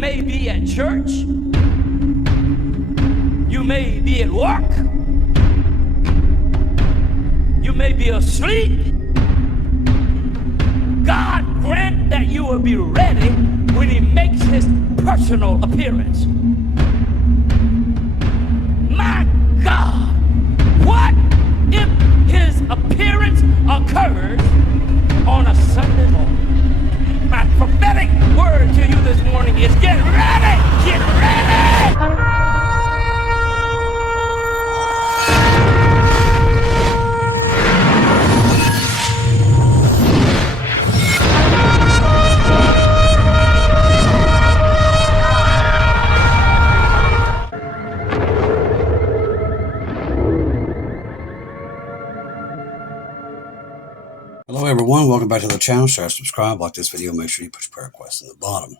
may be at church. You may be at work. You may be asleep. God grant that you will be ready when he makes his personal appearance. My God, what if his appearance occurs on a Sunday morning? My prophetic word to you this morning is get ready! Get ready! Hello everyone, welcome back to the channel. Share, subscribe, like this video, make sure you put your prayer requests in the bottom.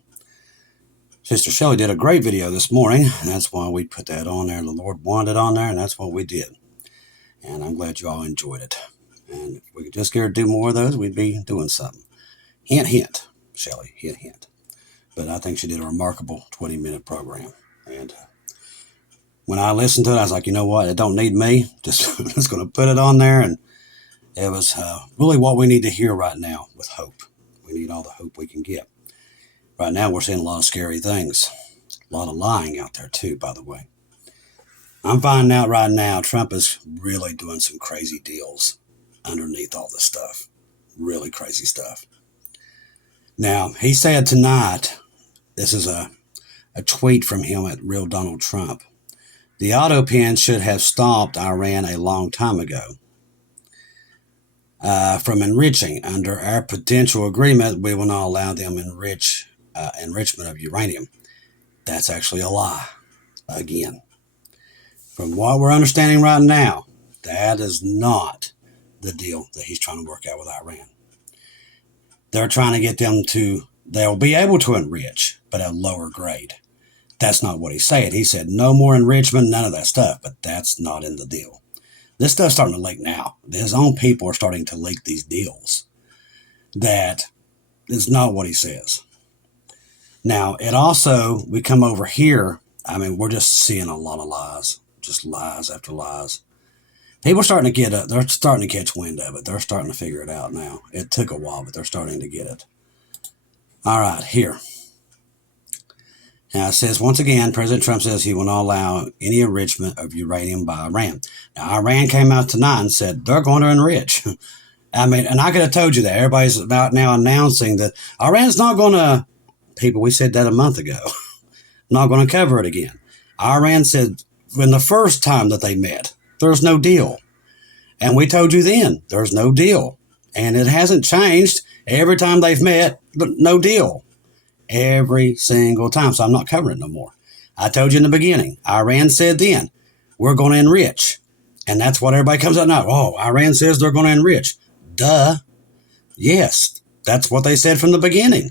Sister Shelley did a great video this morning, and that's why we put that on there. The Lord wanted it on there, and that's what we did. And I'm glad you all enjoyed it. And if we could just get her to do more of those, we'd be doing something. Hint, hint, Shelley, hint, hint. But I think she did a remarkable 20-minute program. And when I listened to it, I was like, you know what, it don't need me. Just going to put it on there, and it was really what we need to hear right now with hope. We need all the hope we can get. Right now, we're seeing a lot of scary things. A lot of lying out there, too, by the way. I'm finding out right now Trump is really doing some crazy deals underneath all this stuff. Really crazy stuff. Now, he said tonight, this is a tweet from him at Real Donald Trump. The auto pen should have stopped Iran a long time ago. From enriching. Under our potential agreement, we will not allow them enrichment of uranium. That's actually a lie. Again, from what we're understanding right now, that is not the deal that he's trying to work out with Iran. They're trying to get them to, they'll be able to enrich, but at a lower grade. That's not what he said. He said no more enrichment, none of that stuff, but that's not in the deal. This stuff's starting to leak now. His own people are starting to leak these deals. That is not what he says. Now, it also, we come over here, I mean, we're just seeing a lot of lies. Just lies after lies. People are starting to get it. They're starting to catch wind of it. They're starting to figure it out now. It took a while, but they're starting to get it. All right, here. Now it says, once again, President Trump says he will not allow any enrichment of uranium by Iran. Now, Iran came out tonight and said they're going to enrich. I mean, and I could have told you that. Everybody's about now announcing that Iran's not going to, people, we said that a month ago, not going to cover it again. Iran said when the first time that they met, there's no deal. And we told you then, there's no deal. And it hasn't changed. Every time they've met, no deal. Every single time. So I'm not covering it no more. I told you in the beginning, Iran said then, we're going to enrich. And that's what everybody comes out now. Oh, Iran says they're going to enrich. Duh. Yes, that's what they said from the beginning.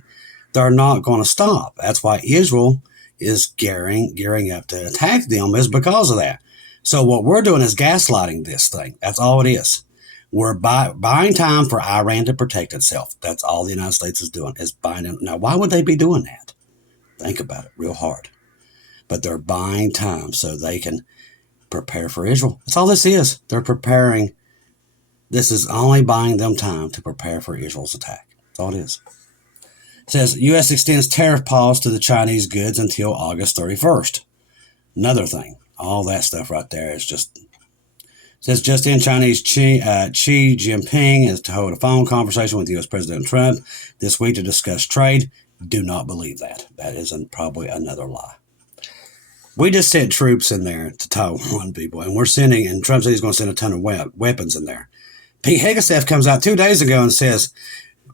They're not going to stop. That's why Israel is gearing up to attack them, is because of that. So what we're doing is gaslighting this thing. That's all it is. We're buying time for Iran to protect itself. That's all the United States is doing, is buying them. Now, why would they be doing that? Think about it real hard. But they're buying time so they can prepare for Israel. That's all this is. They're preparing. This is only buying them time to prepare for Israel's attack. That's all it is. It says, U.S. extends tariff pause to the Chinese goods until August 31st. Another thing. All that stuff right there is just... It says just in Chinese Xi Jinping is to hold a phone conversation with U.S. President Trump this week to discuss trade. Do not believe that. That is probably another lie. We just sent troops in there to Taiwan, people, and we're sending, and Trump said he's going to send a ton of weapons in there. Pete Hegseth comes out 2 days ago and says,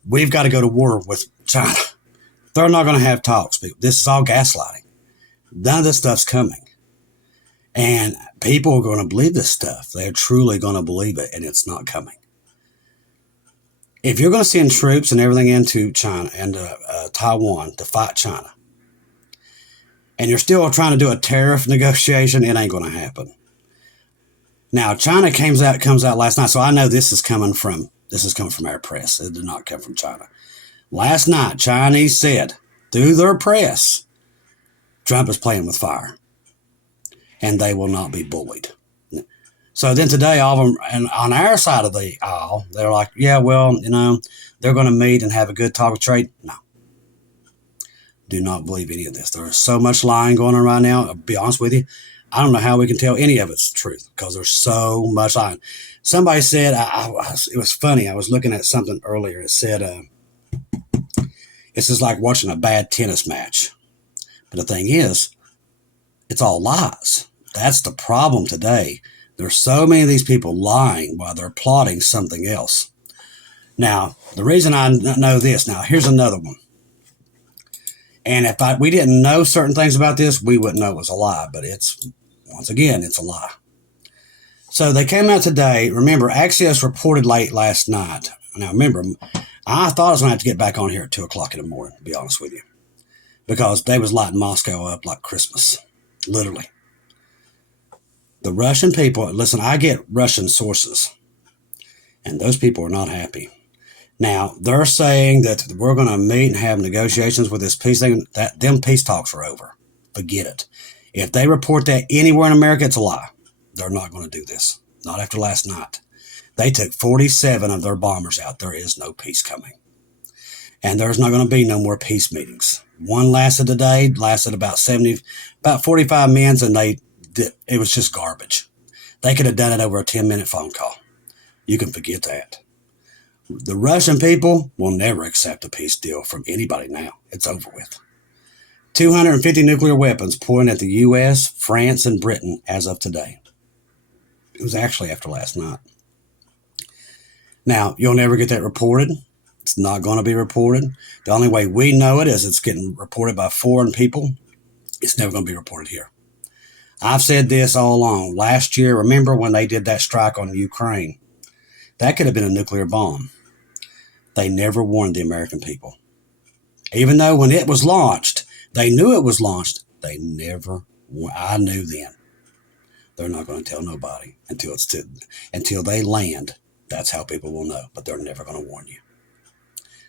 we've got to go to war with China. They're not going to have talks, people. This is all gaslighting. None of this stuff's coming. And people are going to believe this stuff. They're truly going to believe it, and it's not coming. If you're going to send troops and everything into China and Taiwan to fight China, and you're still trying to do a tariff negotiation, it ain't going to happen. Now, China comes out last night, so I know this is coming from our press. It did not come from China. Last night, Chinese said through their press Trump is playing with fire, and they will not be bullied. So then today, all of them, and on our side of the aisle, they're like, yeah, well, they're going to meet and have a good talk with trade. No. Do not believe any of this. There's so much lying going on right now. I'll be honest with you. I don't know how we can tell any of it's the truth because there's so much lying. Somebody said, it was funny. I was looking at something earlier. It said, this is like watching a bad tennis match. But the thing is, it's all lies. That's the problem today. There's so many of these people lying while they're plotting something else. Now, the reason I know this, now here's another one. And if we didn't know certain things about this, we wouldn't know it was a lie. But once again, it's a lie. So they came out today. Remember, Axios reported late last night. Now, remember, I thought I was going to have to get back on here at 2 o'clock in the morning, to be honest with you. Because they was lighting Moscow up like Christmas. Literally. The Russian people, listen, I get Russian sources. And those people are not happy. Now, they're saying that we're going to meet and have negotiations with this peace thing. Them peace talks are over. Forget it. If they report that anywhere in America, it's a lie. They're not going to do this. Not after last night. They took 47 of their bombers out. There is no peace coming. And there's not going to be no more peace meetings. One lasted a day, lasted about 45 minutes, and it was just garbage. They could have done it over a 10-minute phone call. You can forget that. The Russian people will never accept a peace deal from anybody now. It's over with. 250 nuclear weapons pointed at the U.S., France, and Britain as of today. It was actually after last night. Now, you'll never get that reported. It's not going to be reported. The only way we know it is it's getting reported by foreign people. It's never going to be reported here. I've said this all along. Last year, remember when they did that strike on Ukraine? That could have been a nuclear bomb. They never warned the American people. Even though when it was launched, they knew it was launched, I knew then. They're not going to tell nobody until they land. That's how people will know, but they're never going to warn you.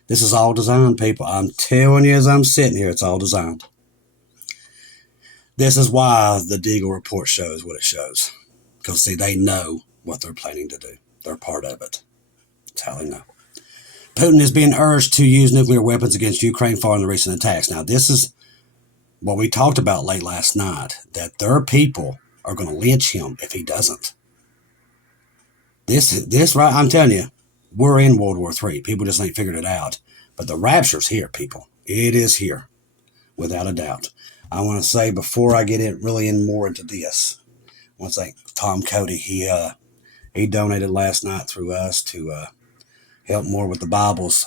This is all designed, people. I'm telling you as I'm sitting here, it's all designed. This is why the Deagle report shows what it shows. Because, see, they know what they're planning to do. They're part of it. That's how they know. Putin is being urged to use nuclear weapons against Ukraine following the recent attacks. Now, this is what we talked about late last night, that their people are going to lynch him if he doesn't. This right, I'm telling you, we're in World War III. People just ain't figured it out. But the rapture's here, people. It is here, without a doubt. I want to say, before I get really more into this, I want to thank Tom Cody. He donated last night through us to help more with the Bibles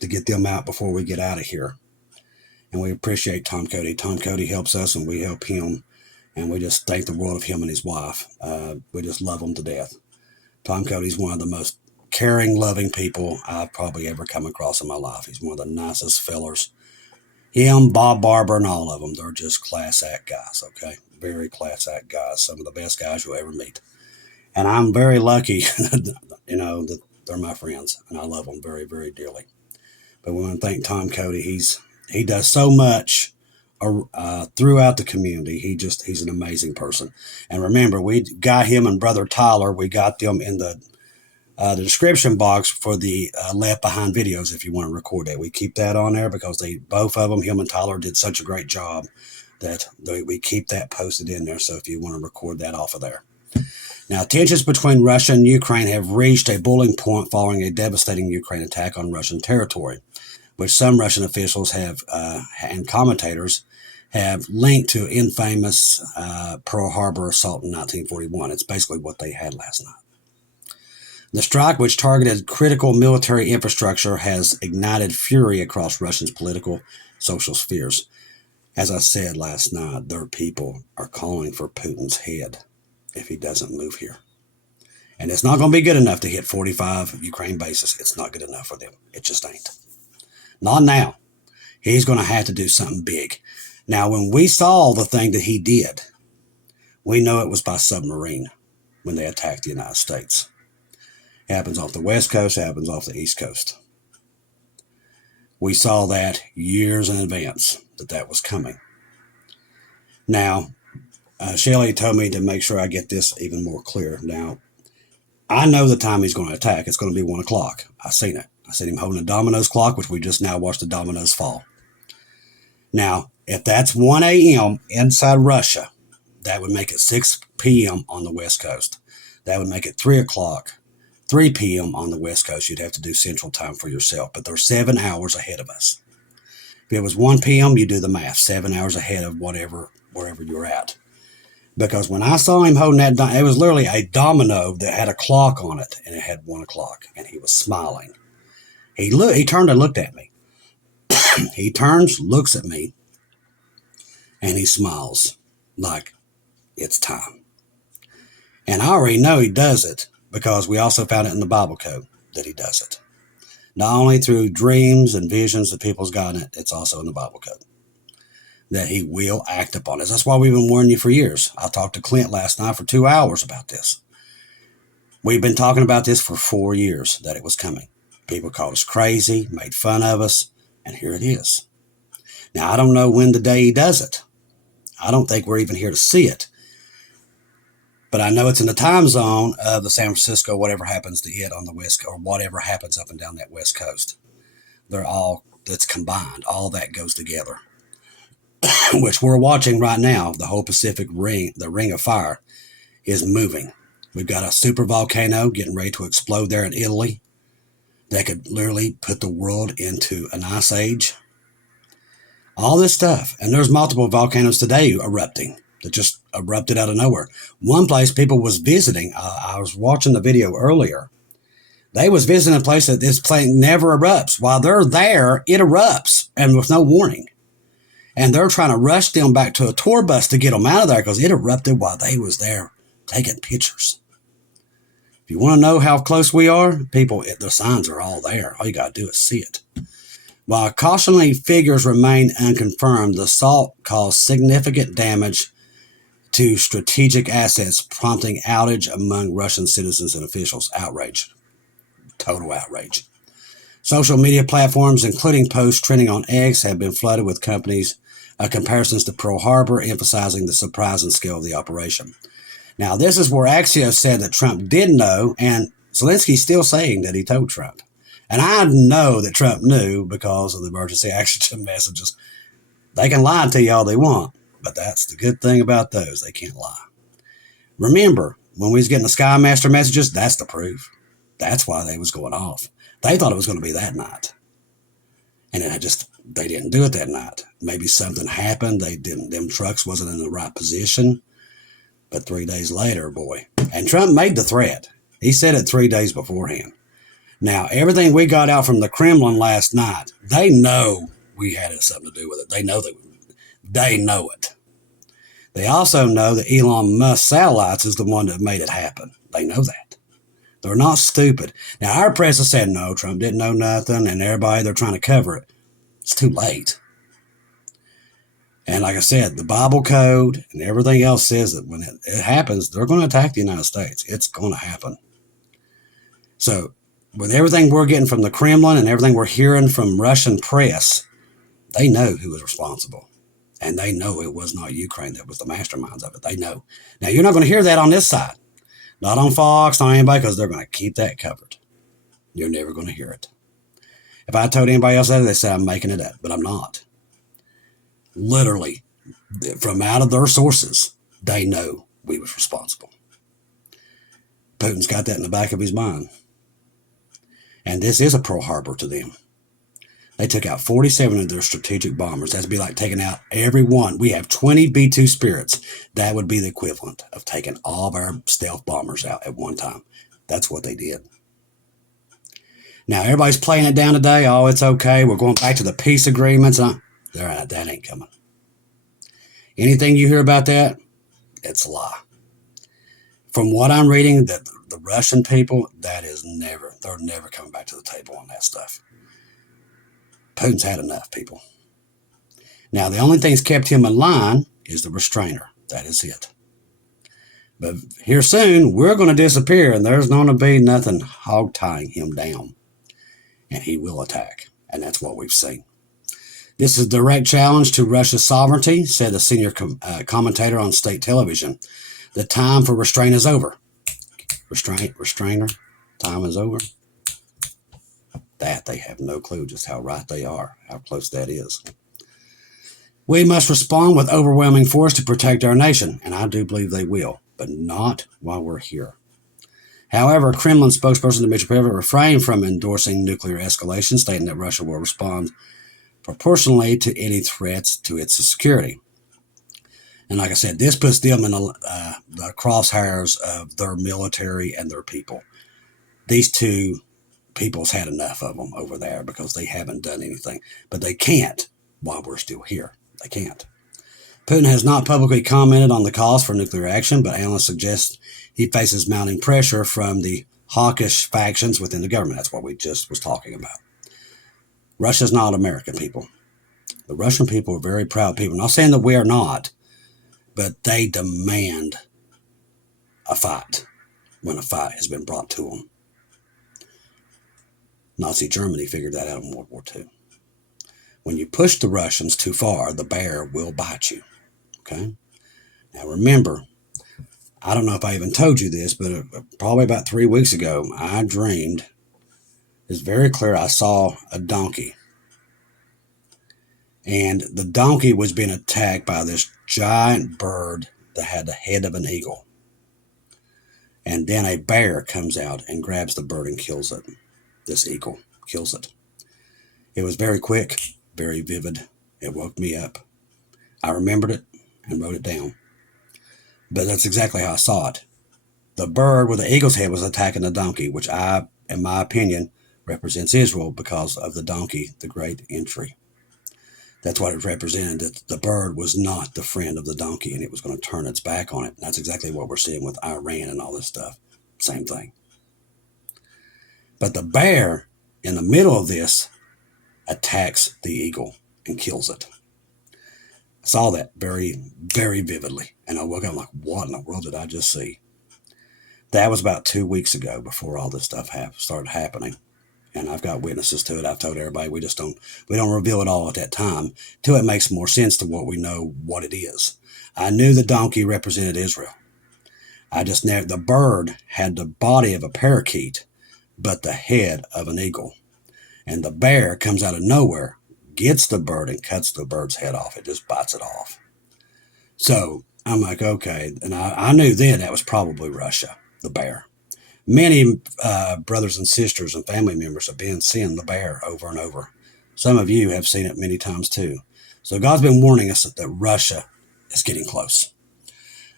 to get them out before we get out of here. And we appreciate Tom Cody. Tom Cody helps us and we help him. And we just thank the world of him and his wife. We just love them to death. Tom Cody's one of the most caring, loving people I've probably ever come across in my life. He's one of the nicest fellers. Him, Bob Barber, and all of them, they're just class act guys, okay? Very class act guys. Some of the best guys you'll ever meet. And I'm very lucky, that they're my friends, and I love them very, very dearly. But we want to thank Tom Cody. He does so much throughout the community. He's an amazing person. And remember, we got him and Brother Tyler. We got them in the description box for the Left Behind videos if you want to record that. We keep that on there because both of them, him and Tyler, did such a great job that we keep that posted in there. So if you want to record that off of there. Now, tensions between Russia and Ukraine have reached a boiling point following a devastating Ukraine attack on Russian territory, which some Russian officials have and commentators have linked to infamous Pearl Harbor assault in 1941. It's basically what they had last night. The strike, which targeted critical military infrastructure, has ignited fury across Russia's political, social spheres. As I said last night, their people are calling for Putin's head if he doesn't move here. And it's not going to be good enough to hit 45 Ukraine bases. It's not good enough for them. It just ain't. Not now. He's going to have to do something big. Now, when we saw the thing that he did, we know it was by submarine when they attacked the United States. It happens off the West Coast, it happens off the East Coast. We saw that years in advance that was coming. Now, Shelley told me to make sure I get this even more clear. Now, I know the time he's going to attack. It's going to be 1 o'clock. I've seen it. I seen him holding a dominoes clock, which we just now watched the dominoes fall. Now, if that's 1 a.m. inside Russia, that would make it 6 p.m. on the West Coast. That would make it 3 p.m. on the West Coast. You'd have to do Central Time for yourself, but they're 7 hours ahead of us. If it was 1 p.m., you do the math, 7 hours ahead of wherever you're at. Because when I saw him holding that, it was literally a domino that had a clock on it, and it had 1 o'clock, and he was smiling. He turned and looked at me. He turns, looks at me, and he smiles like it's time. And I already know he does it because we also found it in the Bible code that he does it. Not only through dreams and visions that people's gotten it, it's also in the Bible code that he will act upon it. That's why we've been warning you for years. I talked to Clint last night for 2 hours about this. We've been talking about this for 4 years, that it was coming. People called us crazy, made fun of us, and here it is. Now, I don't know when the day he does it. I don't think we're even here to see it. But I know it's in the time zone of the San Francisco, whatever happens to it on the West, or whatever happens up and down that West Coast. It's combined. All that goes together. Which we're watching right now. The whole Pacific ring, the ring of fire, is moving. We've got a super volcano getting ready to explode there in Italy. That could literally put the world into an ice age. All this stuff. And there's multiple volcanoes today erupting that just erupted out of nowhere. One place people was visiting, I was watching the video earlier. They was visiting a place that this plane never erupts. While they're there, it erupts, and with no warning. And they're trying to rush them back to a tour bus to get them out of there because it erupted while they was there taking pictures. If you want to know how close we are, people, the signs are all there. All you got to do is see it. While cautionary figures remain unconfirmed, the assault caused significant damage to strategic assets, prompting outrage among Russian citizens and officials. Outrage. Total outrage. Social media platforms, including posts trending on X, have been flooded with comparisons to Pearl Harbor, emphasizing the surprise and scale of the operation. Now, this is where Axios said that Trump did know, and Zelensky's still saying that he told Trump. And I know that Trump knew because of the emergency action messages. They can lie to you all they want, but that's the good thing about those. They can't lie. Remember, when we was getting the Skymaster messages, that's the proof. That's why they was going off. They thought it was going to be that night. And they didn't do it that night. Maybe something happened. Them trucks wasn't in the right position. But 3 days later, boy. And Trump made the threat. He said it 3 days beforehand. Now, everything we got out from the Kremlin last night, they know we had something to do with it. They know it. They also know that Elon Musk satellites is the one that made it happen. They know that. They're not stupid. Now, our press has said, no, Trump didn't know nothing, and everybody, they're trying to cover it. It's too late. And like I said, the Bible code and everything else says that when it happens, they're going to attack the United States. It's going to happen. So, with everything we're getting from the Kremlin and everything we're hearing from Russian press, they know who was responsible. And they know it was not Ukraine that was the masterminds of it. They know. Now, you're not going to hear that on this side. Not on Fox, not anybody, because they're going to keep that covered. You're never going to hear it. If I told anybody else that, they say I'm making it up, but I'm not. Literally, from out of their sources, they know we was responsible. Putin's got that in the back of his mind. And this is a Pearl Harbor to them. They took out 47 of their strategic bombers. That'd be like taking out every one. We have 20 B-2 Spirits. That would be the equivalent of taking all of our stealth bombers out at one time. That's what they did. Now, everybody's playing it down today. Oh, it's okay. We're going back to the peace agreements. That ain't coming. Anything you hear about that, it's a lie. From what I'm reading, the Russian people, they're never coming back to the table on that stuff. Putin's had enough, people. Now, the only thing that's kept him in line is the restrainer. That is it. But here soon, we're going to disappear, and there's going to be nothing hog-tying him down. And he will attack. And that's what we've seen. This is a direct challenge to Russia's sovereignty, said a senior commentator on state television. The time for restraint is over. Restrainer, time is over. That they have no clue just how right they are, how close that is. We must respond with overwhelming force to protect our nation, and I do believe they will, but not while we're here. However, Kremlin spokesperson Dmitry Peskov refrained from endorsing nuclear escalation, stating that Russia will respond proportionally to any threats to its security. And like I said, this puts them in the crosshairs of their military and their people. These two people's had enough of them over there because they haven't done anything. But they can't while we're still here. They can't. Putin has not publicly commented on the cause for nuclear action, but analysts suggest he faces mounting pressure from the hawkish factions within the government. That's what we just was talking about. Russia's not American people. The Russian people are very proud people. Not saying that we are not, but they demand a fight when a fight has been brought to them. Nazi Germany figured that out in World War II. When you push the Russians too far, the bear will bite you. Okay? Now remember, I don't know if I even told you this, but probably about 3 weeks ago, I dreamed, it's very clear, I saw a donkey. And the donkey was being attacked by this giant bird that had the head of an eagle. And then a bear comes out and grabs the bird and kills it. This eagle kills it. It was very quick, very vivid. It woke me up. I remembered it and wrote it down. But that's exactly how I saw it. The bird with the eagle's head was attacking the donkey, which in my opinion, represents Israel because of the donkey, the great entry. That's what it represented, that the bird was not the friend of the donkey and it was going to turn its back on it. That's exactly what we're seeing with Iran and all this stuff. Same thing. But the bear in the middle of this attacks the eagle and kills it. I saw that very, very vividly. And I woke up like, what in the world did I just see? That was about 2 weeks ago before all this stuff started happening. And I've got witnesses to it. I've told everybody we don't reveal it all at that time till it makes more sense to what we know what it is. I knew the donkey represented Israel. The bird had the body of a parakeet, but the head of an eagle. And the bear comes out of nowhere, gets the bird and cuts the bird's head off. It just bites it off. So I'm like, okay. And I knew then that was probably Russia, the bear. Many brothers and sisters and family members have been seeing the bear over and over. Some of you have seen it many times too. So God's been warning us that Russia is getting close.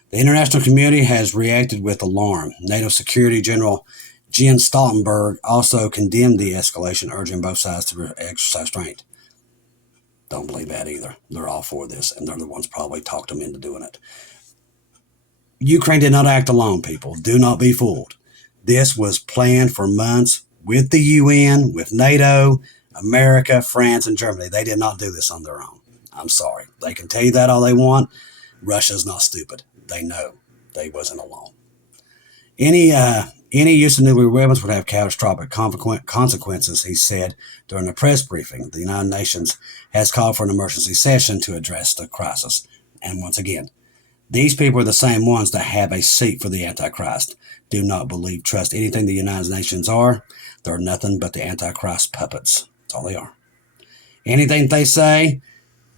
The international community has reacted with alarm. NATO Security General Jens Stoltenberg also condemned the escalation, urging both sides to exercise restraint. Don't believe that either. They're all for this, and they're the ones probably talked them into doing it. Ukraine did not act alone, people. Do not be fooled. This was planned for months with the UN, with NATO, America, France, and Germany. They did not do this on their own. I'm sorry. They can tell you that all they want. Russia's not stupid. They know they wasn't alone. Any use of nuclear weapons would have catastrophic consequences, he said during a press briefing. The United Nations has called for an emergency session to address the crisis. And once again, these people are the same ones that have a seat for the Antichrist. Do not trust anything the United Nations are. They're nothing but the Antichrist puppets. That's all they are. Anything they say,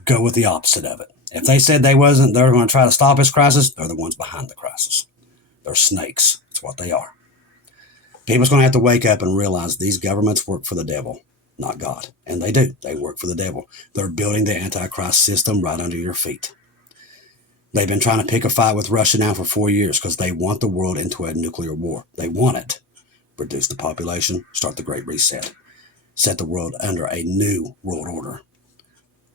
go with the opposite of it. If they said they're going to try to stop this crisis, they're the ones behind the crisis. They're snakes. That's what they are. People's going to have to wake up and realize these governments work for the devil, not God. And they do. They work for the devil. They're building the Antichrist system right under your feet. They've been trying to pick a fight with Russia now for 4 years because they want the world into a nuclear war. They want it. Reduce the population, start the Great Reset. Set the world under a new world order.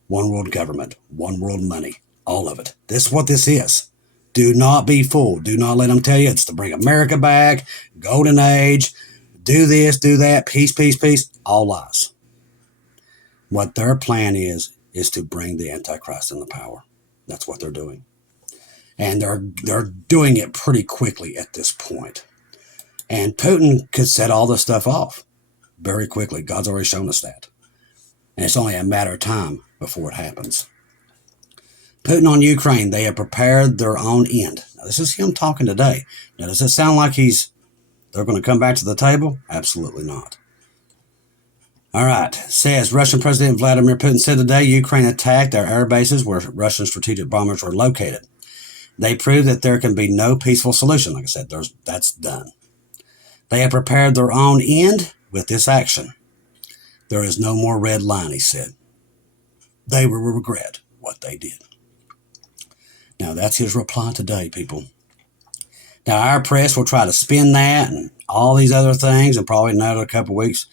One world government, one world money, all of it. This is what this is. Do not be fooled. Do not let them tell you it's to bring America back, golden age, do this, do that, peace, peace, peace. All lies. What their plan is to bring the Antichrist into power. That's what they're doing. And they're doing it pretty quickly at this point. And Putin could set all this stuff off very quickly. God's already shown us that. And it's only a matter of time before it happens. Putin on Ukraine, they have prepared their own end. Now, this is him talking today. Now, does it sound like they're going to come back to the table? Absolutely not. All right. Says Russian President Vladimir Putin said today Ukraine attacked our air bases where Russian strategic bombers were located. They proved that there can be no peaceful solution. Like I said, that's done. They have prepared their own end with this action. There is no more red line, he said. They will regret what they did. Now, that's his reply today, people. Now, our press will try to spin that and all these other things, and probably another couple of weeks,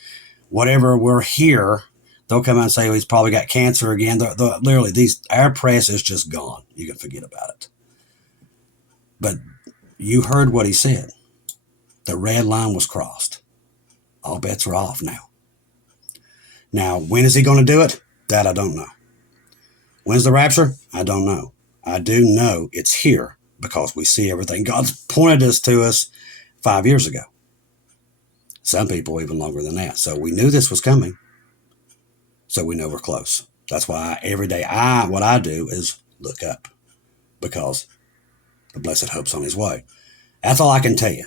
whatever we're here, they'll come out and say, well, he's probably got cancer again. Literally, our press is just gone. You can forget about it. But you heard what he said. The red line was crossed. All bets are off now. Now, when is he going to do it? That I don't know. When's the rapture? I don't know. I do know it's here because we see everything. God's pointed us to us 5 years ago. Some people even longer than that. So we knew this was coming. So we know we're close. That's why every day what I do is look up because the blessed hope's on his way. That's all I can tell you.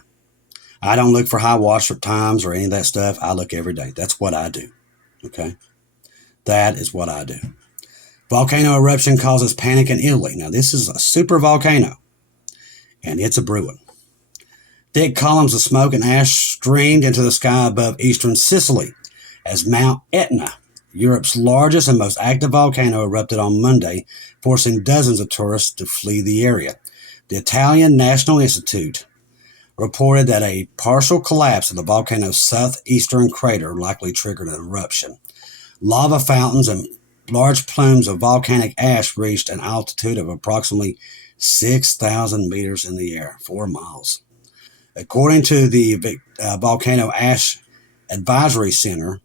I don't look for high wash times or any of that stuff. I look every day. That's what I do. Okay? That is what I do. Volcano eruption causes panic in Italy. Now, this is a super volcano, and it's a brewing. Thick columns of smoke and ash streamed into the sky above eastern Sicily as Mount Etna, Europe's largest and most active volcano, erupted on Monday, forcing dozens of tourists to flee the area. The Italian National Institute reported that a partial collapse of the volcano's southeastern crater likely triggered an eruption. Lava fountains and large plumes of volcanic ash reached an altitude of approximately 6,000 meters in the air, 4 miles. According to the Volcano Ash Advisory Center,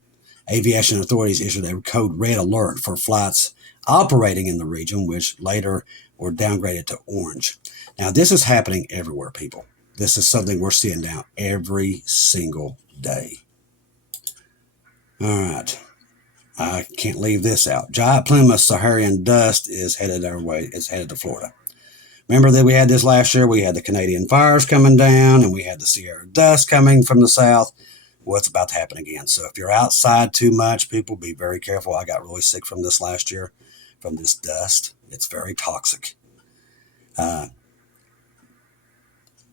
aviation authorities issued a code red alert for flights operating in the region, which later were downgraded to orange. Now, this is happening everywhere, people. This is something we're seeing now every single day. All right. I can't leave this out. Giant plume of Saharian dust is headed our way. It's headed to Florida. Remember that we had this last year? We had the Canadian fires coming down, and we had the Sierra dust coming from the south. Well, it's about to happen again. So if you're outside too much, people, be very careful. I got really sick from this last year, from this dust. It's very toxic.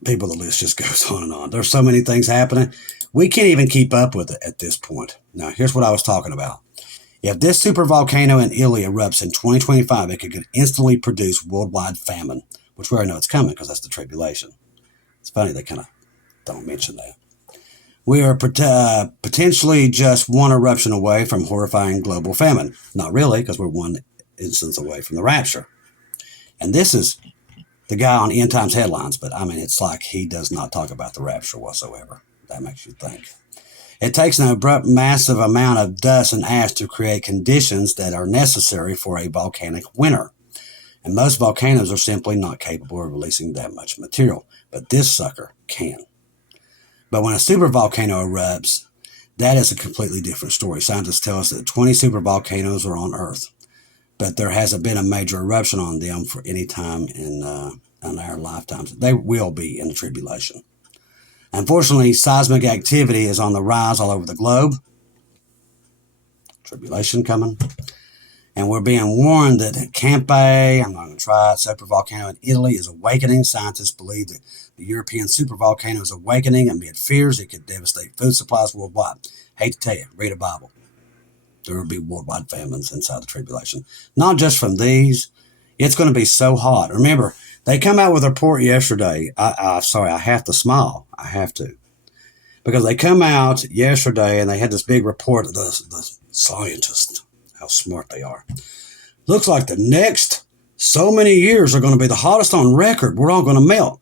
People, the list just goes on and on. There's so many things happening. We can't even keep up with it at this point. Now, here's what I was talking about. If this supervolcano in Italy erupts in 2025, it could instantly produce worldwide famine, which we already know it's coming because that's the tribulation. It's funny they kind of don't mention that. We are potentially just one eruption away from horrifying global famine. Not really, because we're one instance away from the rapture. And this is the guy on End Times headlines, but I mean, it's like he does not talk about the rapture whatsoever. That makes you think. It takes an abrupt, massive amount of dust and ash to create conditions that are necessary for a volcanic winter. And most volcanoes are simply not capable of releasing that much material, but this sucker can. But when a supervolcano erupts, that is a completely different story. Scientists tell us that 20 supervolcanoes are on Earth, but there hasn't been a major eruption on them for any time in our lifetimes. They will be in the tribulation. Unfortunately, seismic activity is on the rise all over the globe. Tribulation coming. And we're being warned that Campe, I'm not going to try it, supervolcano in Italy is awakening. Scientists believe that the European supervolcano is awakening amid fears it could devastate food supplies worldwide. Hate to tell you, read a Bible. There will be worldwide famines inside the tribulation. Not just from these. It's going to be so hot. Remember, they come out with a report yesterday. Sorry, I have to smile. I have to. Because they come out yesterday and they had this big report of the scientists, how smart they are. Looks like the next so many years are going to be the hottest on record. We're all going to melt.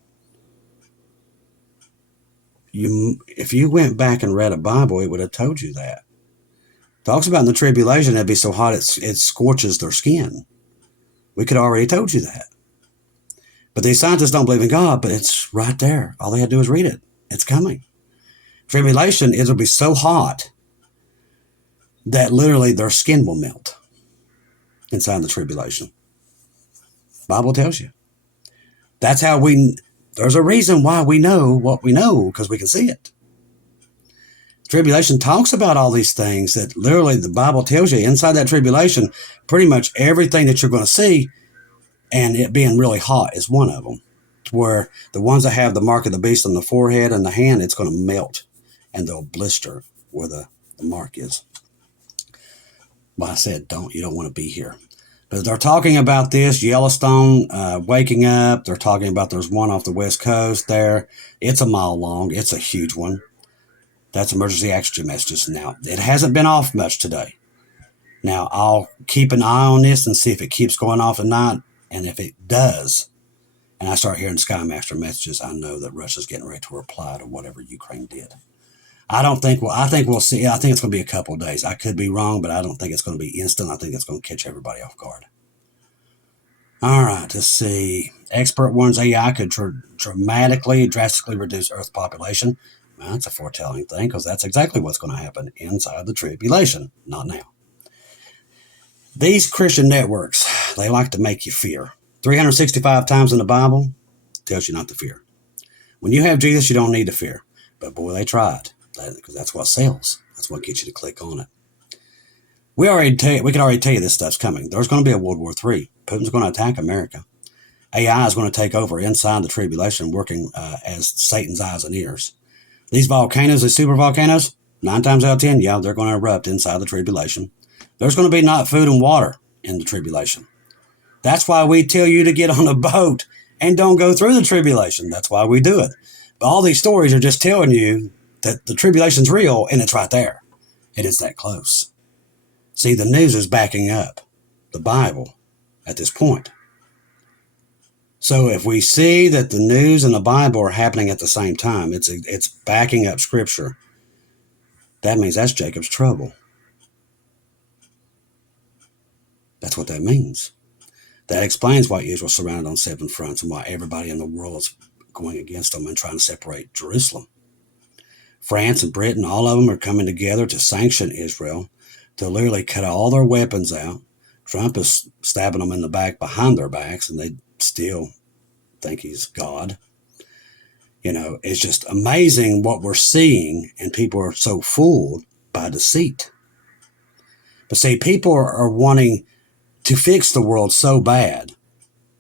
If you went back and read a Bible, it would have told you that. Talks about in the tribulation, it'd be so hot it scorches their skin. We could have already told you that. But these scientists don't believe in God, but it's right there. All they had to do is read it. It's coming. Tribulation, it'll be so hot that literally their skin will melt inside the tribulation. Bible tells you. That's how there's a reason why we know what we know, because we can see it. Tribulation talks about all these things that literally the Bible tells you inside that tribulation, pretty much everything that you're going to see, and it being really hot is one of them. Where the ones that have the mark of the beast on the forehead and the hand, it's going to melt and they'll blister where the mark is. Well, I said, you don't want to be here. But they're talking about this Yellowstone waking up. They're talking about there's one off the west coast there. It's a mile long. It's a huge one. That's emergency oxygen messages. Now, it hasn't been off much today. Now, I'll keep an eye on this and see if it keeps going off at night. And if it does, and I start hearing Skymaster messages, I know that Russia's getting ready to reply to whatever Ukraine did. I think we'll see. I think it's going to be a couple of days. I could be wrong, but I don't think it's going to be instant. I think it's going to catch everybody off guard. All right, let's see. Expert warns AI could drastically reduce Earth population. Well, that's a foretelling thing, because that's exactly what's going to happen inside the tribulation, not now. These Christian networks, they like to make you fear. 365 times in the Bible tells you not to fear. When you have Jesus, you don't need to fear. But boy, they tried, because that's what sells. That's what gets you to click on it. We can already tell you this stuff's coming. There's going to be a World War III. Putin's going to attack America. AI is going to take over inside the tribulation, working as Satan's eyes and ears. These volcanoes, these super volcanoes, 9 times out of 10, yeah, they're going to erupt inside the tribulation. There's going to be not food and water in the tribulation. That's why we tell you to get on a boat and don't go through the tribulation. That's why we do it. But all these stories are just telling you that the tribulation's real, and it's right there. It is that close. See, the news is backing up the Bible at this point. So if we see that the news and the Bible are happening at the same time, it's backing up Scripture. That means that's Jacob's trouble. That's what that means. That explains why Israel's surrounded on 7 fronts and why everybody in the world is going against them and trying to separate Jerusalem. France and Britain, all of them are coming together to sanction Israel, to literally cut all their weapons out. Trump is stabbing them in the back behind their backs, and they still think he's God. You know, it's just amazing what we're seeing, and people are so fooled by deceit. But see, people are wanting to fix the world so bad,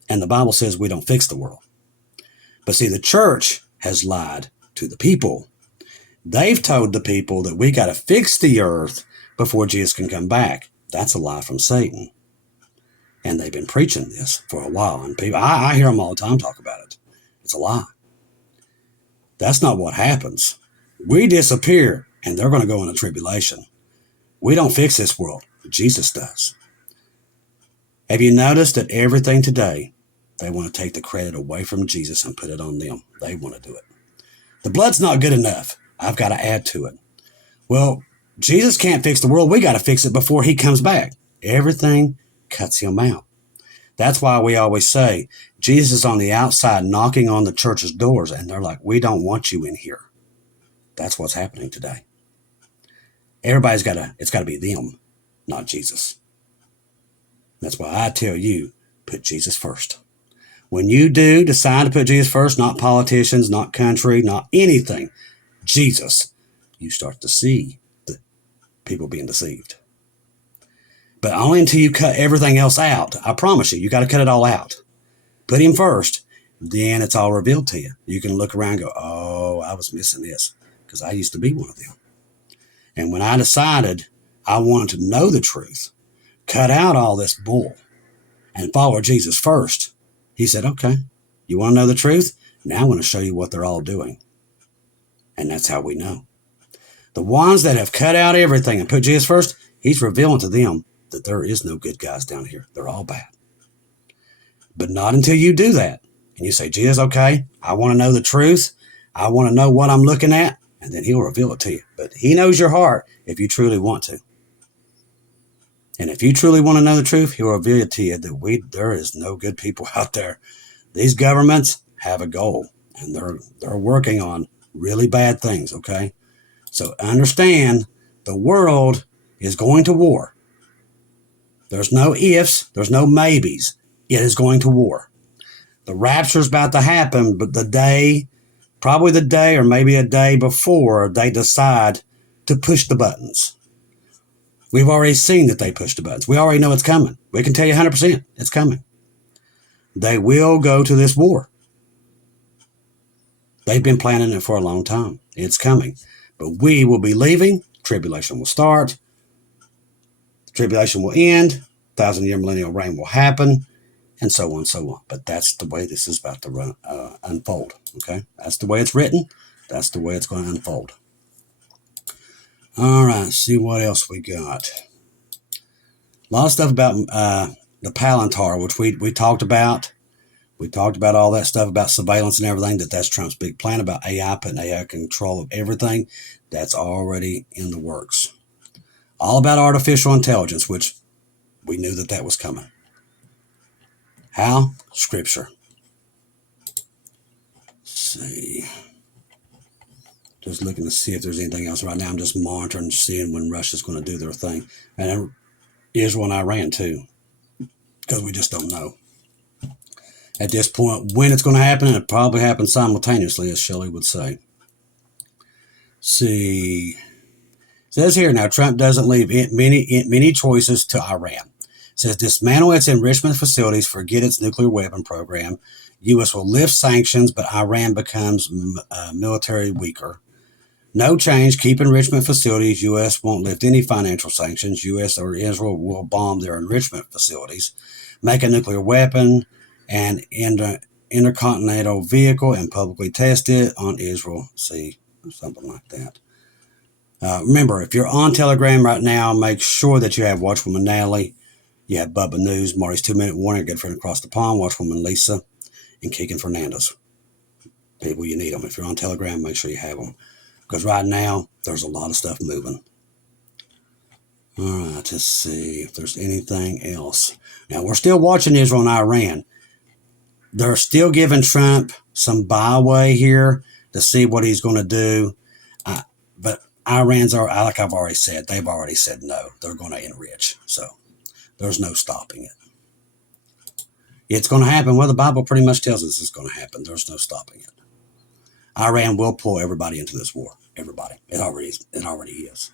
and the Bible says we don't fix the world. But see, the church has lied to the people. They've told the people that we got to fix the earth before Jesus can come back. That's a lie from Satan. And they've been preaching this for a while, and people, I hear them all the time talk about it. It's a lie. That's not what happens. We disappear, and they're going to go into tribulation. We don't fix this world. Jesus does. Have you noticed that everything today, they want to take the credit away from Jesus and put it on them? They want to do it. The blood's not good enough. I've got to add to it. Well, Jesus can't fix the world. We got to fix it before he comes back. Everything cuts him out. That's why we always say Jesus is on the outside knocking on the church's doors, and they're like, we don't want you in here. That's what's happening today. It's got to be them, not Jesus. That's why I tell you, put Jesus first. When you do decide to put Jesus first, not politicians, not country, not anything, Jesus, you start to see the people being deceived. But only until you cut everything else out. I promise you, you got to cut it all out. Put him first, then it's all revealed to you. You can look around and go, oh, I was missing this, because I used to be one of them. And when I decided I wanted to know the truth, cut out all this bull, and follow Jesus first, he said, okay, you want to know the truth? Now I'm going to show you what they're all doing. And that's how we know. The ones that have cut out everything and put Jesus first, he's revealing to them that there is no good guys down here. They're all bad. But not until you do that. And you say, Jesus, okay, I want to know the truth. I want to know what I'm looking at. And then he'll reveal it to you. But he knows your heart if you truly want to. And if you truly want to know the truth, he'll reveal it to you that there is no good people out there. These governments have a goal, and they're working on really bad things, okay? So understand, the world is going to war. There's no ifs, there's no maybes. It is going to war. The rapture is about to happen, but probably the day or maybe a day before, they decide to push the buttons. We've already seen that they push the buttons. We already know it's coming. We can tell you 100% it's coming. They will go to this war. They've been planning it for a long time. It's coming. But we will be leaving. Tribulation will start. Tribulation will end. 1,000-year millennial reign will happen. And so on and so on. But that's the way this is about to unfold. Okay? That's the way it's written. That's the way it's going to unfold. All right. See what else we got. A lot of stuff about the Palantir, which we talked about. We talked about all that stuff about surveillance and everything, that's Trump's big plan about AI, putting AI control of everything. That's already in the works. All about artificial intelligence, which we knew that was coming. How? Scripture. Let's see. Just looking to see if there's anything else. Right now I'm just monitoring, seeing when Russia's going to do their thing. And Israel and Iran too. Because we just don't know. At this point, when it's going to happen, and it probably happens simultaneously, as Shelley would say. See. It says here now, Trump doesn't leave many choices to Iran. It says, dismantle its enrichment facilities, forget its nuclear weapon program. U.S. will lift sanctions, but Iran becomes military weaker. No change, keep enrichment facilities. U.S. won't lift any financial sanctions. U.S. or Israel will bomb their enrichment facilities. Make a nuclear weapon and intercontinental vehicle and publicly test it on Israel. See, something like that. Remember, if you're on Telegram right now, make sure that you have Watchwoman Natalie, you have Bubba News, Marty's 2-Minute Warning, Good Friend Across the Pond, Watchwoman Lisa, and Keegan Fernandez. People, you need them. If you're on Telegram, make sure you have them. Because right now, there's a lot of stuff moving. All right, let's see if there's anything else. Now, we're still watching Israel and Iran. They're still giving Trump some byway here to see what he's going to do. But Iran's, like I've already said, they've already said no. They're going to enrich. So there's no stopping it. It's going to happen. Well, the Bible pretty much tells us it's going to happen. There's no stopping it. Iran will pull everybody into this war. Everybody. It already is.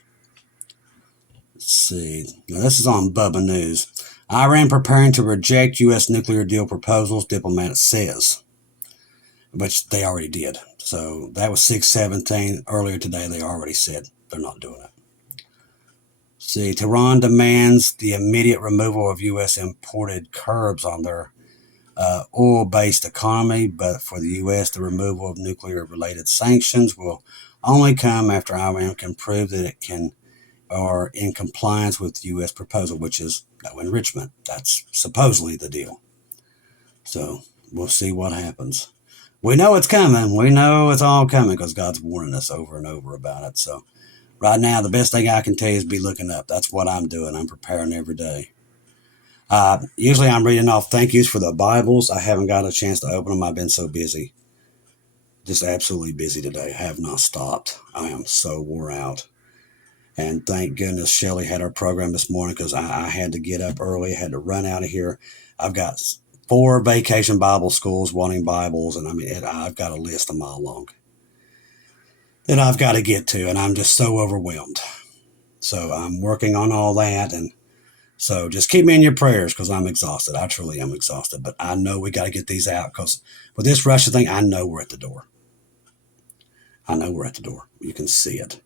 Let's see. Now, this is on Bubba News. Iran preparing to reject U.S. nuclear deal proposals, diplomat says. Which they already did. So that was 6/17. Earlier today, they already said they're not doing it. See, Tehran demands the immediate removal of U.S. imported curbs on their oil-based economy, but for the U.S., the removal of nuclear-related sanctions will only come after Iran can prove that it can or in compliance with the U.S. proposal, which is no enrichment. That's supposedly the deal. So we'll see what happens. We know it's coming. We know it's all coming because God's warning us over and over about it. So right now, the best thing I can tell you is be looking up. That's what I'm doing. I'm preparing every day. Usually I'm reading off thank yous for the Bibles. I haven't got a chance to open them. I've been so busy. Just absolutely busy today. I have not stopped. I am so wore out. And thank goodness Shelley had her program this morning because I had to get up early. I had to run out of here. I've got 4 vacation Bible schools wanting Bibles. And I've got a list a mile long that I've got to get to. And I'm just so overwhelmed. So I'm working on all that. And so just keep me in your prayers because I'm exhausted. I truly am exhausted. But I know we got to get these out because with this Russia thing, I know we're at the door. I know we're at the door. You can see it.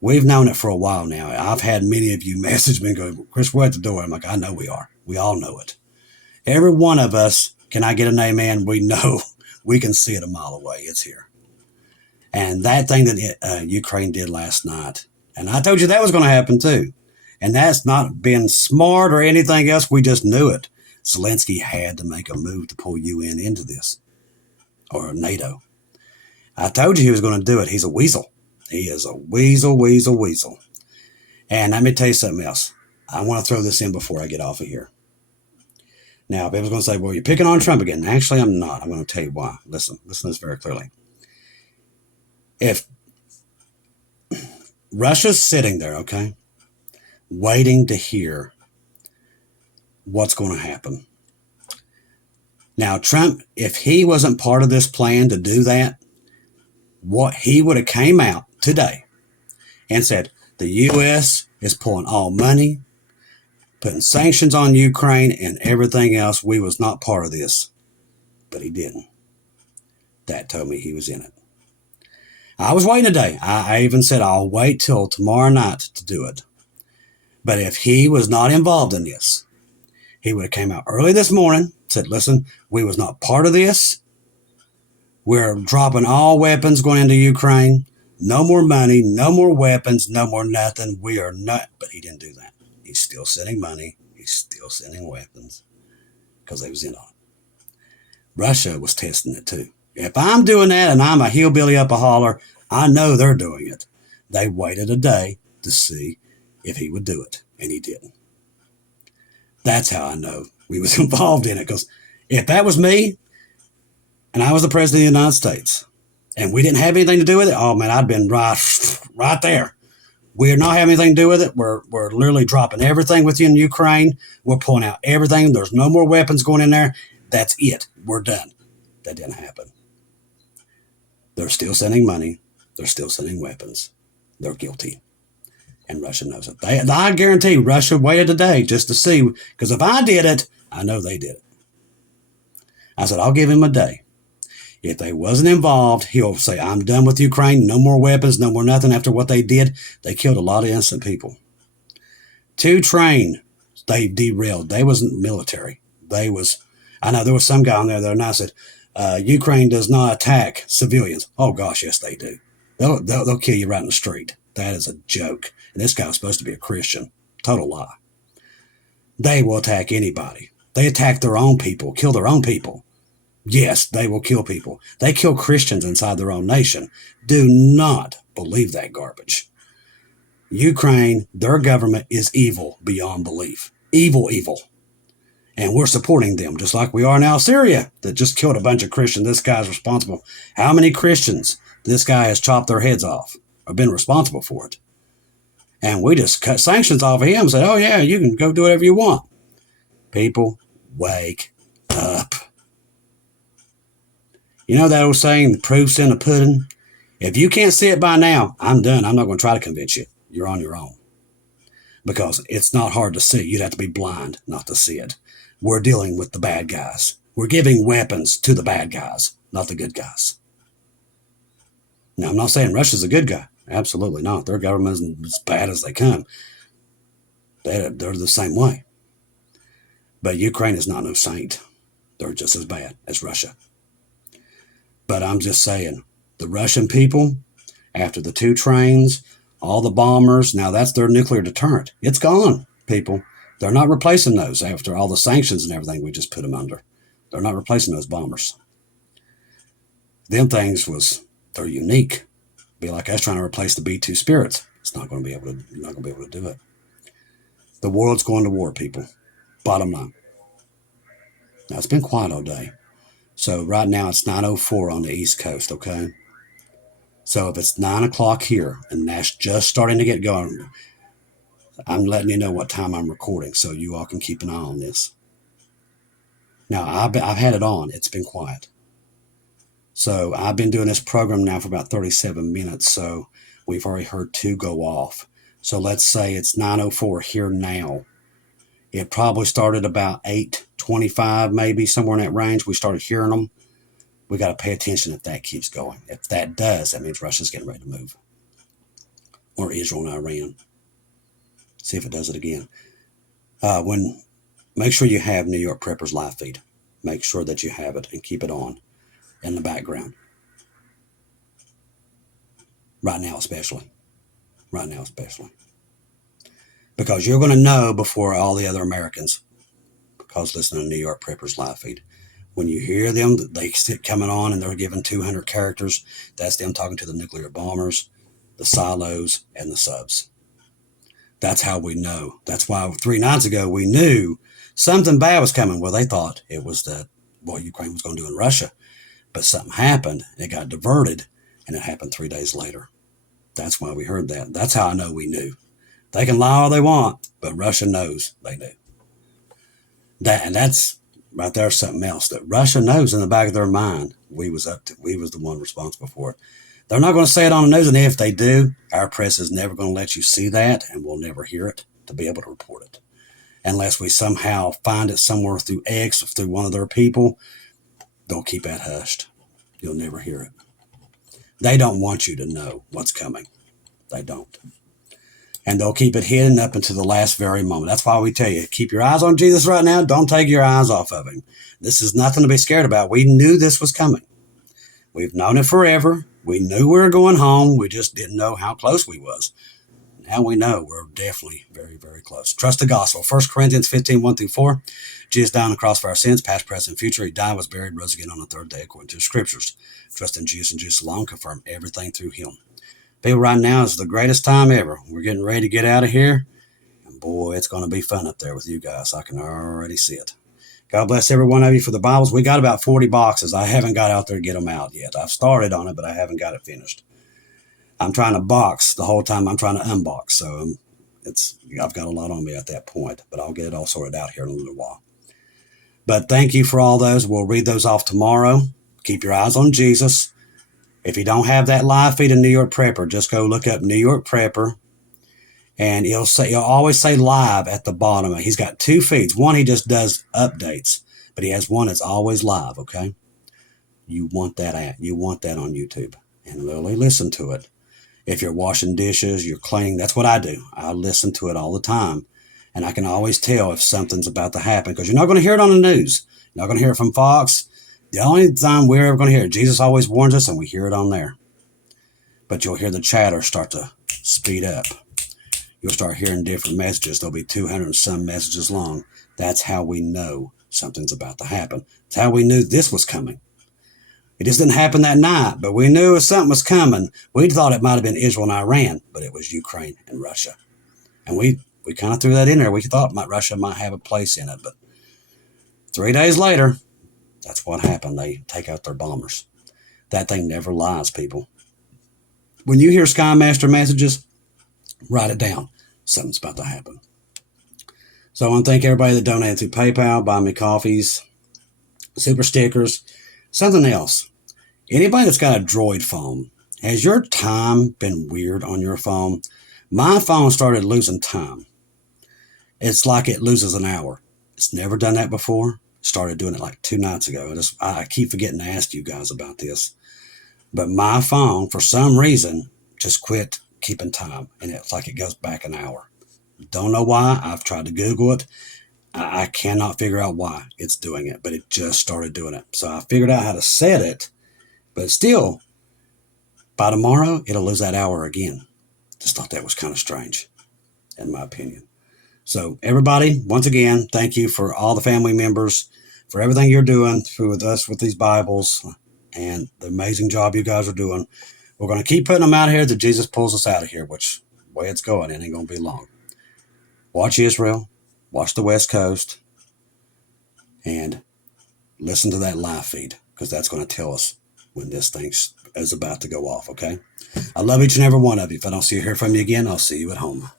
We've known it for a while now. I've had many of you message me and go, Chris, we're at the door. I'm like, I know we are. We all know it. Every one of us, can I get an amen? We know we can see it a mile away. It's here. And that thing that Ukraine did last night, and I told you that was going to happen too. And that's not been smart or anything else. We just knew it. Zelensky had to make a move to pull UN into this, or NATO. I told you he was going to do it. He's a weasel. He is a weasel. And let me tell you something else. I want to throw this in before I get off of here. Now, people's going to say, well, you're picking on Trump again. Actually, I'm not. I'm going to tell you why. Listen to this very clearly. If Russia's sitting there, okay, waiting to hear what's going to happen. Now, Trump, if he wasn't part of this plan to do that, what he would have came out today and said, the U.S. is pulling all money, putting sanctions on Ukraine and everything else. We was not part of this. But he didn't. That told me he was in it. I was waiting today. I even said, I'll wait till tomorrow night to do it. But if he was not involved in this, he would have came out early this morning, said, listen, we was not part of this. We're dropping all weapons going into Ukraine. No more money, no more weapons, no more nothing. We are not. But he didn't do that. He's still sending money. He's still sending weapons because they was in on it. Russia was testing it too. If I'm doing that and I'm a hillbilly up a holler, I know they're doing it. They waited a day to see if he would do it, and he didn't. That's how I know we was involved in it, because if that was me and I was the president of the United States and we didn't have anything to do with it, oh man, I'd been right there. We're not having anything to do with it. We're literally dropping everything within Ukraine. We're pulling out everything. There's no more weapons going in there. That's it. We're done. That didn't happen. They're still sending money. They're still sending weapons. They're guilty. And Russia knows it. I guarantee Russia waited a day just to see, because if I did it, I know they did it. I said, I'll give him a day. If they wasn't involved, he'll say, I'm done with Ukraine. No more weapons, no more nothing. After what they did, they killed a lot of innocent people. 2 train, they derailed. They wasn't military. I know there was some guy on there the other night said, Ukraine does not attack civilians. Oh gosh, yes they do. They'll kill you right in the street. That is a joke. And this guy was supposed to be a Christian. Total lie. They will attack anybody. They attack their own people, kill their own people. Yes, they will kill people. They kill Christians inside their own nation. Do not believe that garbage. Ukraine, their government is evil beyond belief. Evil, evil. And we're supporting them, just like we are now Syria, that just killed a bunch of Christians. This guy's responsible. How many Christians this guy has chopped their heads off or been responsible for it? And we just cut sanctions off of him and said, oh yeah, you can go do whatever you want. People, wake up. You know that old saying, the proof's in the pudding? If you can't see it by now, I'm done. I'm not going to try to convince you. You're on your own. Because it's not hard to see. You'd have to be blind not to see it. We're dealing with the bad guys. We're giving weapons to the bad guys, not the good guys. Now, I'm not saying Russia's a good guy. Absolutely not. Their government is as bad as they come. They're the same way. But Ukraine is not no saint. They're just as bad as Russia. But I'm just saying, the Russian people, after the 2 trains, all the bombers, now that's their nuclear deterrent. It's gone, people. They're not replacing those after all the sanctions and everything we just put them under. They're not replacing those bombers. Them things they're unique. Be like us trying to replace the B-2 Spirits. It's not going to be able to. You're not going to be able to do it. The world's going to war, people. Bottom line. Now it's been quiet all day. So right now it's 9:04 on the East Coast. Okay. So if it's 9 o'clock here and that's just starting to get going, I'm letting you know what time I'm recording so you all can keep an eye on this. Now, I've had it on. It's been quiet. So I've been doing this program now for about 37 minutes. So we've already heard 2 go off. So let's say it's 9:04 here now. It probably started about 8:25, maybe somewhere in that range. We started hearing them. We got to pay attention if that keeps going. If that does, that means Russia's getting ready to move. Or Israel and Iran. See if it does it again. Make sure you have New York Preppers live feed. Make sure that you have it and keep it on in the background. Right now especially. Right now especially. Because you're going to know before all the other Americans, because listen to New York Preppers live feed. When you hear them, they sit coming on and they're giving 200 characters. That's them talking to the nuclear bombers, the silos, and the subs. That's how we know. That's why 3 nights ago we knew something bad was coming. Well, they thought it was what Ukraine was going to do in Russia. But something happened. It got diverted, and it happened 3 days later. That's why we heard that. That's how I know we knew. They can lie all they want, but Russia knows they do. And that's right there, something else that Russia knows in the back of their mind. We was the one responsible for it. They're not going to say it on the news, and if they do, our press is never going to let you see that, and we'll never hear it to be able to report it. Unless we somehow find it somewhere through X or through one of their people, they'll keep that hushed. You'll never hear it. They don't want you to know what's coming. They don't. And they'll keep it hidden up until the last very moment. That's why we tell you, keep your eyes on Jesus right now. Don't take your eyes off of him. This is nothing to be scared about. We knew this was coming. We've known it forever. We knew we were going home. We just didn't know how close we was. Now we know we're definitely very, very close. Trust the gospel. 1 Corinthians 15, 1-4. Jesus died on the cross for our sins, past, present, and future. He died, was buried, rose again on the third day according to the scriptures. Trust in Jesus and Jesus alone. Confirm everything through him. People, right now is the greatest time ever. We're getting ready to get out of here. And boy, it's going to be fun up there with you guys. I can already see it. God bless every one of you for the Bibles. We got about 40 boxes. I haven't got out there to get them out yet. I've started on it, but I haven't got it finished. I'm trying to box the whole time. I'm trying to unbox. So I've got a lot on me at that point, but I'll get it all sorted out here in a little while. But thank you for all those. We'll read those off tomorrow. Keep your eyes on Jesus. If you don't have that live feed of New York Prepper, just go look up New York Prepper. And he'll always say live at the bottom. He's got 2 feeds. One, he just does updates, but he has one that's always live, okay? You want that on YouTube. And really listen to it. If you're washing dishes, you're cleaning, that's what I do. I listen to it all the time. And I can always tell if something's about to happen, because you're not going to hear it on the news. You're not going to hear it from Fox. The only time we're ever going to hear it, Jesus always warns us, and we hear it on there. But you'll hear the chatter start to speed up. You'll start hearing different messages. There'll be 200 and some messages long. That's how we know something's about to happen. It's how we knew this was coming. It just didn't happen that night, but we knew something was coming. We thought it might have been Israel and Iran, but it was Ukraine and Russia. And we kind of threw that in there. We thought Russia might have a place in it, but 3 days later, that's what happened. They take out their bombers. That thing never lies, people. When you hear Sky Master messages, write it down. Something's about to happen. So I want to thank everybody that donated through PayPal, buy me coffees, super stickers, something else. Anybody that's got a Droid phone, has your time been weird on your phone? My phone started losing time. It's like it loses an hour. It's never done that before. Started doing it like 2 nights ago. I keep forgetting to ask you guys about this. But my phone, for some reason, just quit keeping time. And it's like it goes back an hour. Don't know why. I've tried to Google it. I cannot figure out why it's doing it. But it just started doing it. So I figured out how to set it. But still, by tomorrow, it'll lose that hour again. Just thought that was kind of strange, in my opinion. So everybody, once again, thank you for all the family members, for everything you're doing with us with these Bibles, and the amazing job you guys are doing. We're going to keep putting them out here till Jesus pulls us out of here, which way it's going, it ain't going to be long. Watch Israel, watch the West Coast, and listen to that live feed, because that's going to tell us when this thing is about to go off, okay? I love each and every one of you. If I don't see you hear from you again, I'll see you at home.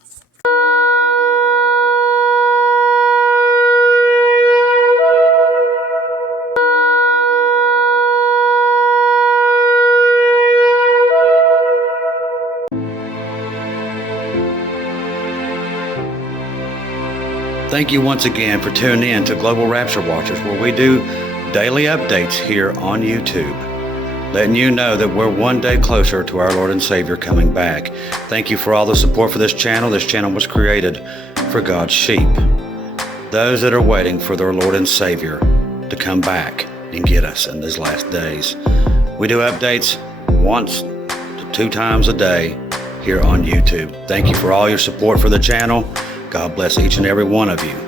Thank you once again for tuning in to Global Rapture Watchers, where we do daily updates here on YouTube, letting you know that we're one day closer to our Lord and Savior coming back. Thank you for all the support for this channel. This channel was created for God's sheep, those that are waiting for their Lord and Savior to come back and get us in these last days. We do updates 1 to 2 times a day here on YouTube. Thank you for all your support for the channel. God bless each and every one of you.